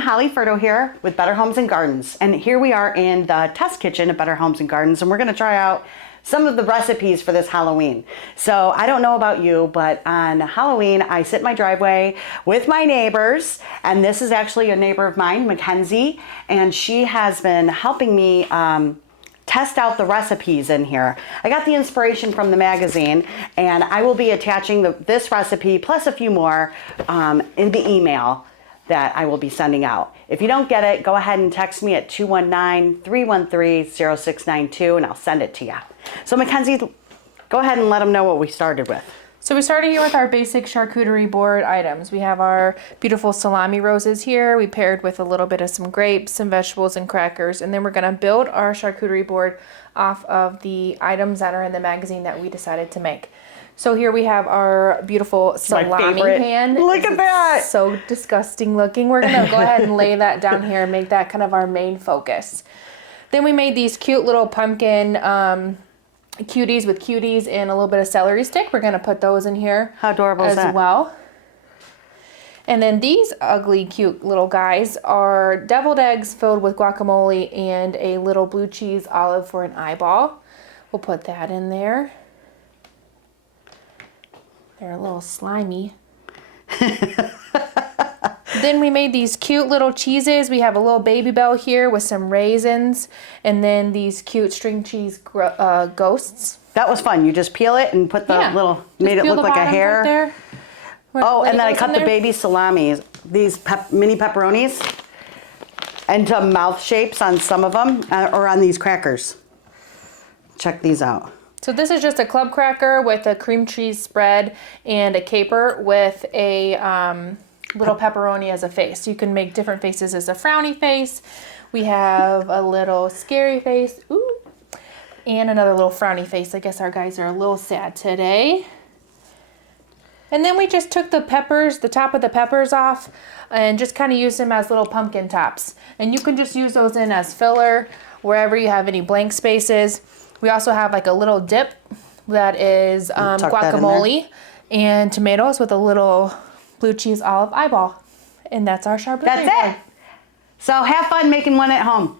Holly Furdo here with Better Homes and Gardens. And here we are in the test kitchen at Better Homes and Gardens, and we're gonna try out some of the recipes for this Halloween. So I don't know about you, but on Halloween, I sit in my driveway with my neighbors, and this is actually a neighbor of mine, Mackenzie, and she has been helping me test out the recipes in here. I got the inspiration from the magazine, and I will be attaching this recipe plus a few more in the email that I will be sending out. If you don't get it, go ahead and text me at 219-313-0692 and I'll send it to you. So Mackenzie, go ahead and let them know what we started with. So we started here with our basic charcuterie board items. We have our beautiful salami roses here. We paired with a little bit of some grapes, some vegetables, and crackers. And then we're gonna build our charcuterie board off of the items that are in the magazine that we decided to make. So here we have our beautiful salami pan. Look at that. So disgusting looking. We're gonna go ahead and lay that down here and make that kind of our main focus. Then we made these cute little pumpkin cuties with cuties and a little bit of celery stick. We're gonna put those in here. How adorable is that? As well. And then these ugly cute little guys are deviled eggs filled with guacamole and a little blue cheese olive for an eyeball. We'll put that in there. They're a little slimy. Then we made these cute little cheeses. We have a little baby bell here with some raisins, and then these cute string cheese ghosts. That was fun. You just peel it and put the little, made it look like a hair. Right, oh, and then I cut the baby salamis, these mini pepperonis, into mouth shapes on some of them, or on these crackers. Check these out. So this is just a club cracker with a cream cheese spread and a caper with a little pepperoni as a face. You can make different faces as a frowny face. We have a little scary face, ooh, and another little frowny face. I guess our guys are a little sad today. And then we just took the peppers, the top of the peppers off, and just kind of used them as little pumpkin tops. And you can just use those in as filler wherever you have any blank spaces. We also have like a little dip that is guacamole and tomatoes with a little blue cheese olive eyeball. And that's our Char-Booterie board. That's it. So have fun making one at home.